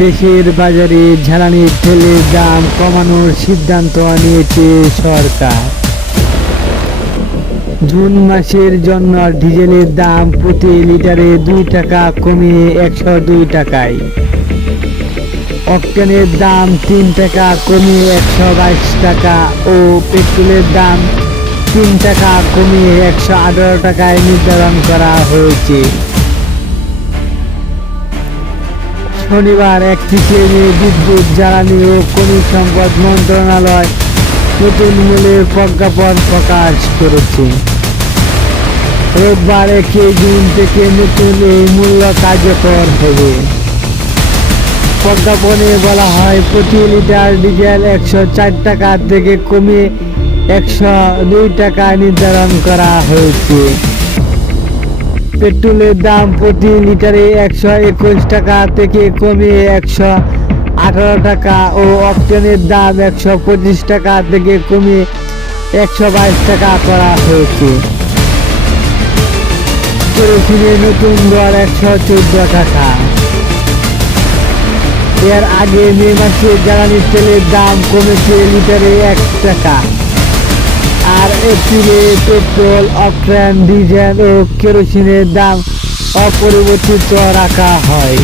দেশের বাজারে জ্বালানির তেলের দাম কমানোর সিদ্ধান্ত নিয়েছে সরকার। জুন মাসের জন্য ডিজেলের দাম প্রতি লিটারে 2 টাকা কমিয়ে 102 টাকায়, অকটেনের দাম 3 টাকা কমিয়ে 122 টাকা ও পেট্রোলের দাম 3 টাকা কমিয়ে 118 টাকায় নির্ধারণ করা হয়েছে। শনিবার এক চিঠিতে বিদ্যুৎ, জ্বালানি ও খনিজ সম্পদ মন্ত্রণালয় নতুন মূল্যের প্রজ্ঞাপন প্রকাশ করেছে। রোববার 1 জুন থেকে নতুন এই মূল্য কার্যকর হবে। প্রজ্ঞাপনে বলা হয়, প্রতি লিটার ডিজেল 104 টাকা থেকে কমিয়ে 102 টাকা নির্ধারণ করা হয়েছে। পেট্রোলের দাম প্রতি লিটারে 121 টাকা থেকে কমিয়ে 118 টাকা ও অকটেনের দাম 125 টাকা থেকে কমিয়ে 122 টাকা করা হয়েছে। কেরোসিনের নতুন দর 114 টাকা। এর আগে মে মাসে জ্বালানি তেলের দাম কমেছে লিটারে 1 টাকা, আর এপ্রিলে পেট্রোল, অকটেন, ডিজেল ও কেরোসিনের দাম অপরিবর্তিত রাখা হয়।